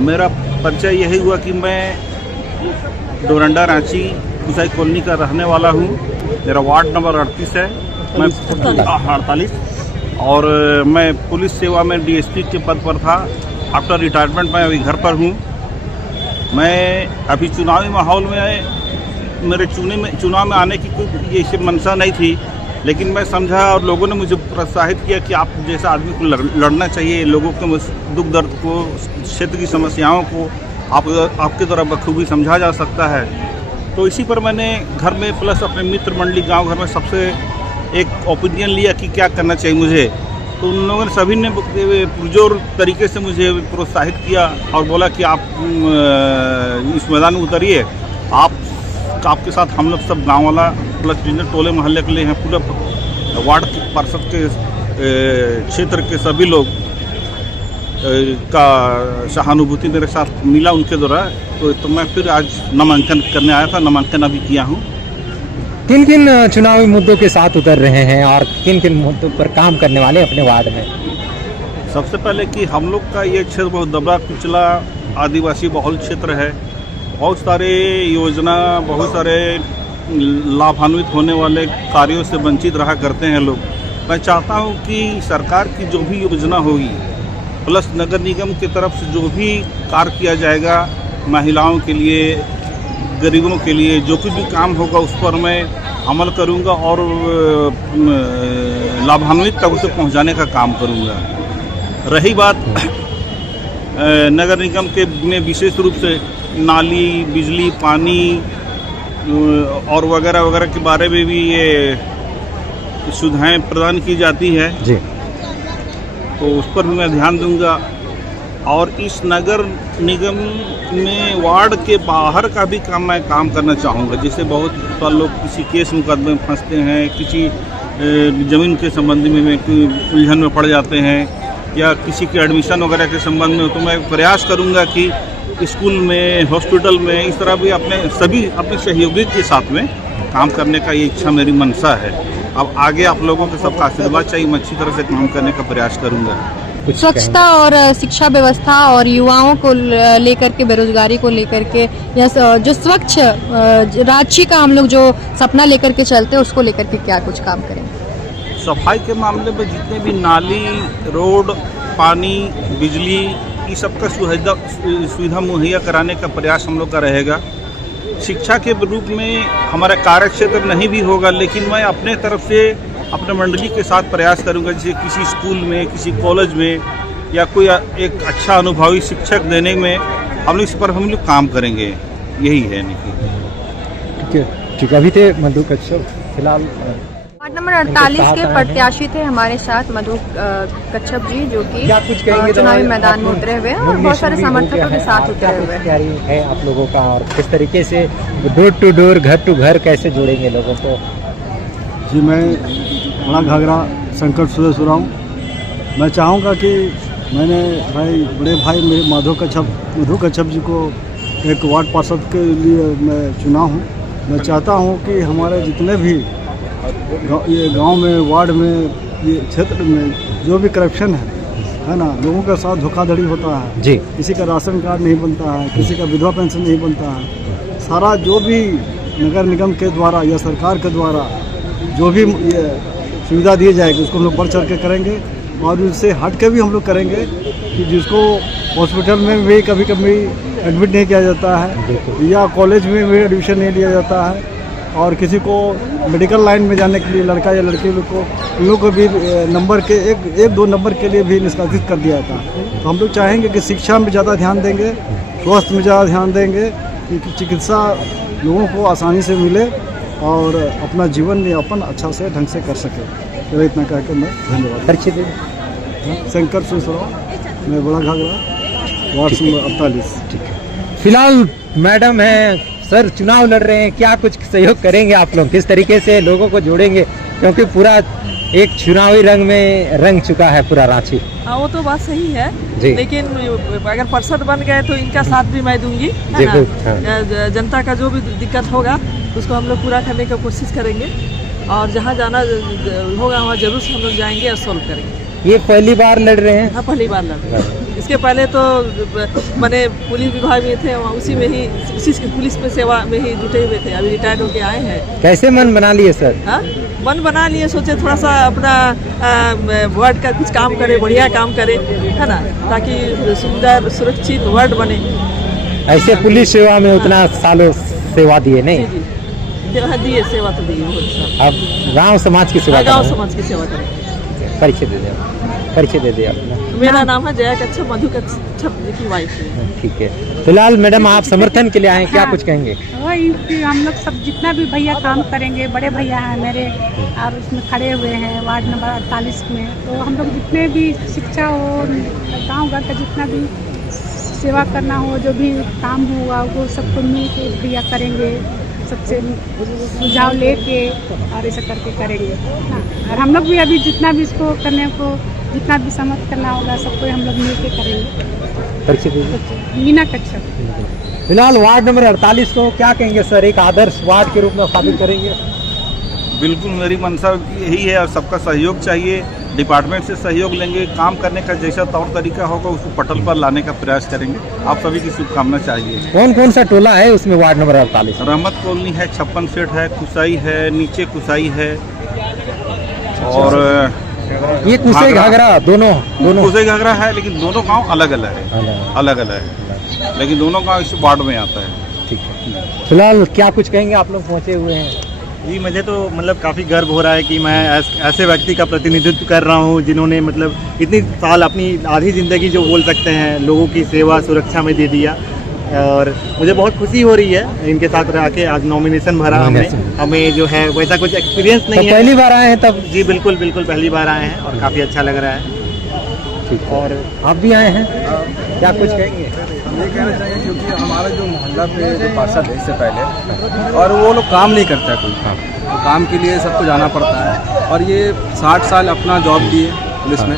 मेरा परिचय यही हुआ कि मैं डोरंडा रांची कुसाई कॉलोनी का रहने वाला हूँ। मेरा वार्ड नंबर 38 है, मैं 48 और मैं पुलिस सेवा में डीएसपी के पद पर था। आफ्टर रिटायरमेंट मैं अभी घर पर हूँ। मैं अभी चुनावी माहौल में मेरे चुनाव में आने की कोई ये मंशा नहीं थी, लेकिन मैं समझा और लोगों ने मुझे प्रोत्साहित किया कि आप जैसा आदमी को लड़ना चाहिए, लोगों के दुख दर्द को, क्षेत्र की समस्याओं को आपके द्वारा बखूबी समझा जा सकता है। तो इसी पर मैंने घर में प्लस अपने मित्र मंडली गांव घर में सबसे एक ओपिनियन लिया कि क्या करना चाहिए मुझे। तो उन लोगों ने सभी ने पुरजोर तरीके से मुझे प्रोत्साहित किया और बोला कि आप इस मैदान में उतरिए, आपके साथ हम लोग सब गांव वाला प्लस जितने टोले मोहल्ले के लिए हैं, पूरा वार्ड पार्षद के क्षेत्र के सभी लोग का सहानुभूति मेरे साथ मिला उनके द्वारा। तो मैं फिर आज नामांकन करने आया था, नामांकन अभी किया हूँ। किन किन चुनावी मुद्दों के साथ उतर रहे हैं और किन किन मुद्दों पर काम करने वाले अपने वार्ड में? सबसे पहले कि हम लोग का ये क्षेत्र बहुत दबा कुचला आदिवासी बहुल क्षेत्र है। बहुत सारे योजना, बहुत सारे लाभान्वित होने वाले कार्यों से वंचित रहा करते हैं लोग। मैं चाहता हूं कि सरकार की जो भी योजना होगी प्लस नगर निगम की तरफ से जो भी कार्य किया जाएगा, महिलाओं के लिए, गरीबों के लिए जो कुछ भी काम होगा उस पर मैं अमल करूंगा और लाभान्वित तक उसे पहुंचाने का काम करूंगा। रही बात नगर निगम के में विशेष रूप से नाली, बिजली, पानी और वगैरह वगैरह के बारे में भी ये सुविधाएं प्रदान की जाती है जी, तो उस पर भी मैं ध्यान दूंगा। और इस नगर निगम में वार्ड के बाहर का भी मैं काम करना चाहूँगा। जैसे बहुत सारे लोग किसी केस मुकदमे में फंसते हैं, किसी ज़मीन के संबंध में उलझन में पड़ जाते हैं या किसी के एडमिशन वगैरह के संबंध में, तो मैं प्रयास करूँगा कि स्कूल में, हॉस्पिटल में इस तरह भी अपने सहयोगी के साथ में काम करने का ये इच्छा मेरी मनसा है। अब आगे आप लोगों के सबका आशीर्वाद चाहिए, मैं अच्छी तरह से काम करने का प्रयास करूँगा। स्वच्छता और शिक्षा व्यवस्था और युवाओं को लेकर के, बेरोजगारी को लेकर के, या जो स्वच्छ रांची का हम लोग जो सपना लेकर के चलते हैं उसको लेकर के क्या कुछ काम करेंगे? सफाई के मामले में जितने भी नाली, रोड, पानी, बिजली, ये सबका सुविधा मुहैया कराने का प्रयास हम लोग का रहेगा। शिक्षा के रूप में हमारा कार्य क्षेत्र नहीं भी होगा, लेकिन मैं अपने तरफ से अपने मंडली के साथ प्रयास करूंगा। जैसे किसी स्कूल में, किसी कॉलेज में या कोई एक अच्छा अनुभवी शिक्षक देने में हम लोग इस पर काम करेंगे। यही है निखिल। ठीक है। अभी थे मधु कच्छप, फिलहाल वार्ड नंबर 48 के प्रत्याशी थे हमारे साथ मधु कच्छप जी, जो कि चुनावी मैदान में उतरे हुए हैं और बहुत सारे समर्थकों के साथ उतरे हुए हैं। तैयारी है आप लोगों का और किस तरीके से डोर टू डोर, घर टू घर कैसे जोड़ेंगे लोगों को? जी, मैं बड़ा घाघरा संकट सुरेश्वरा हूँ। मैं चाहूँगा कि मैंने बड़े भाई मेरे मधु कच्छप जी को एक वार्ड पार्षद के लिए मैं चुना हूँ। मैं चाहता हूँ कि हमारे जितने भी ये गांव में, वार्ड में, ये क्षेत्र में जो भी करप्शन है ना, लोगों के साथ धोखाधड़ी होता है जी, किसी का राशन कार्ड नहीं बनता है, किसी का विधवा पेंशन नहीं बनता है, सारा जो भी नगर निगम के द्वारा या सरकार के द्वारा जो भी सुविधा दी जाएगी उसको हम लोग बढ़ चढ़ के करेंगे। और उससे हट के भी हम लोग करेंगे कि जिसको हॉस्पिटल में भी कभी कभी एडमिट नहीं किया जाता है या कॉलेज में भी एडमिशन नहीं लिया जाता है, और किसी को मेडिकल लाइन में जाने के लिए लड़का या लड़की लोग को, उन लोग को भी नंबर के एक दो नंबर के लिए भी निष्कासित कर दिया जाता है। तो हम लोग चाहेंगे कि शिक्षा में ज़्यादा ध्यान देंगे, स्वास्थ्य में ज़्यादा ध्यान देंगे कि चिकित्सा लोगों को आसानी से मिले और अपना जीवन यापन अच्छा से ढंग से कर सके। तो इतना कहकर मैं धन्यवाद। शंकर सुरेश्वरा, मैं बड़ा घाघरा, वार्ड नंबर 48। ठीक है। फिलहाल मैडम हैं सर, चुनाव लड़ रहे हैं, क्या कुछ सहयोग करेंगे आप लोग? किस तरीके से लोगों को जोड़ेंगे, क्योंकि पूरा एक चुनावी रंग में रंग चुका है पूरा रांची? हाँ, वो तो बात सही है, लेकिन अगर पार्षद बन गए तो इनका साथ भी मैं दूंगी, है ना? जनता का जो भी दिक्कत होगा उसको हम लोग पूरा करने की कोशिश करेंगे और जहाँ जाना होगा वहाँ जरूर से हम लोग जाएंगे और सोल्व करेंगे। ये पहली बार लड़ रहे हैं? हाँ, पहली बार लड़ रहे हैं। इसके पहले तो मैंने पुलिस विभाग में थे, वहाँ उसी में ही पुलिस में सेवा में ही जुटे हुए थे। अभी रिटायर्ड होके आए हैं। कैसे मन बना लिए सर? हाँ, मन बना लिए, सोचे थोड़ा सा अपना वार्ड का कुछ काम करे, बढ़िया काम करे, है ना, ताकि सुंदर सुरक्षित वार्ड बने। ऐसे पुलिस सेवा में उतना सालों सेवा दिए नहीं? दिए, सेवा तो दिए बहुत सारा। अब गांव समाज की सेवा गाँव करें। समाज की सेवा करें। परिचय दे दे, परिचय दे दे अपना। मेरा नाम है जया कच्छप, मधु कच्छप जी की वाइफ है। ठीक है। फिलहाल मैडम आप समर्थन के लिए आए, क्या कुछ कहेंगे? वही कि हम लोग सब जितना भी भैया काम करेंगे, बड़े भैया हैं मेरे और उसमें खड़े हुए हैं वार्ड नंबर 48 में, तो हम लोग जितने भी शिक्षा हो, गांव घर का जितना भी सेवा करना हो, जो भी काम होगा वो सबको मिल के भैया करेंगे, सबसे सुझाव लेके और ऐसा करके करेंगे ना। और हम लोग भी अभी जितना भी इसको करने को जितना भी समर्थ करना होगा सबको हम लोग मिल के करेंगे। परिचय दे दे। मीना कच्छप। फिलहाल वार्ड नंबर 48 को क्या कहेंगे सर, एक आदर्श वार्ड के रूप में स्थापित करेंगे? बिल्कुल मेरी मंशा यही है और सबका सहयोग चाहिए। डिपार्टमेंट से सहयोग लेंगे, काम करने का जैसा तौर तरीका होगा उसको पटल पर लाने का प्रयास करेंगे। आप सभी की शुभकामना चाहिए। कौन कौन सा टोला है उसमें वार्ड नंबर 48? रहमत कॉलोनी है, 56 फीट है, कुसाई है, नीचे कुसाई है और ये कुसे घाघरा दोनों कुसे घाघरा है, लेकिन दोनों गांव अलग अलग है, अलग अलग है, लेकिन दोनों गांव इस वार्ड में आता है। ठीक है। फिलहाल क्या कुछ कहेंगे, आप लोग पहुँचे हुए हैं? जी, मुझे तो मतलब काफ़ी गर्व हो रहा है कि मैं ऐसे व्यक्ति का प्रतिनिधित्व कर रहा हूं जिन्होंने मतलब इतनी साल अपनी आधी ज़िंदगी जो बोल सकते हैं लोगों की सेवा सुरक्षा में दे दिया। और मुझे बहुत खुशी हो रही है इनके साथ रह के। आज नॉमिनेशन भरा हमने, हमें जो है वैसा कुछ एक्सपीरियंस नहीं है। पहली बार आए हैं तब? जी बिल्कुल बिल्कुल पहली बार आए हैं और काफ़ी अच्छा लग रहा है। और आप भी आए हैं, क्या कुछ कहेंगे? हम ये कहना चाहेंगे क्योंकि हमारा जो मोहल्ला पे जो पार्षद है इससे पहले, और वो लोग काम नहीं करता है कोई काम, तो काम के लिए सबको जाना पड़ता है। और ये 60 साल अपना जॉब दिए पुलिस में,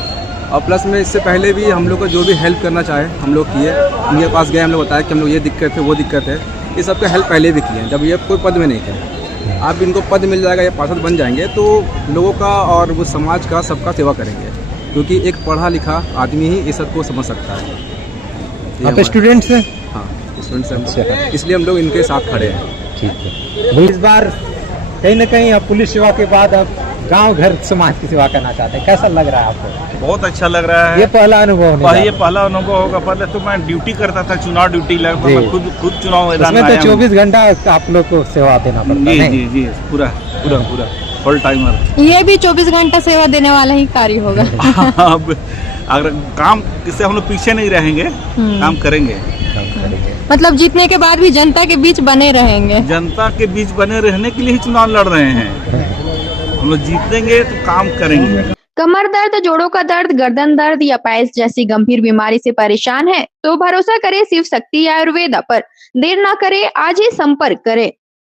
और प्लस में इससे पहले भी हम लोग को जो भी हेल्प करना चाहे हम लोग किए। उनके पास गए, हम लोग बताया कि हम लोग ये दिक्कत है वो दिक्कत है, ये सबका हेल्प पहले भी किए जब ये कोई पद में नहीं थे। आप इनको पद मिल जाएगा, ये पार्षद बन जाएंगे तो लोगों का और वो समाज का सबका सेवा करेंगे, क्योंकि एक पढ़ा लिखा आदमी ही ये सब को समझ सकता है। आप स्टूडेंट्स हैं? हाँ, स्टूडेंट्स हैं, इसलिए हम लोग इनके साथ खड़े हैं। ठीक है। इस बार कहीं ना कहीं अब पुलिस सेवा के बाद अब गांव घर समाज की सेवा करना चाहते हैं, कैसा लग रहा है आपको? बहुत अच्छा लग रहा है। ये पहला अनुभव है? ये पहला अनुभव होगा। पहले तो मैं ड्यूटी करता था, चुनाव ड्यूटी लगा, मैं खुद चुनाव मैदान में तो 24 घंटा आप लोग को सेवा देना पड़ता है। जी जी पूरा पूरा पूरा फुल टाइमर। ये भी 24 घंटा सेवा देने वाला ही कार्य होगा। अब अगर काम किससे हम लोग पीछे नहीं रहेंगे, काम करेंगे। मतलब जीतने के बाद भी जनता के बीच बने रहेंगे। जनता के बीच बने रहने के लिए ही चुनाव लड़ रहे हैं। हम लोग जीतेंगे तो काम करेंगे। कमर दर्द, जोड़ों का दर्द, गर्दन दर्द या पैस जैसी गंभीर बीमारी से परेशान है तो भरोसा करें शिव शक्ति आयुर्वेदा पर। देर ना करें, आज ही संपर्क करें।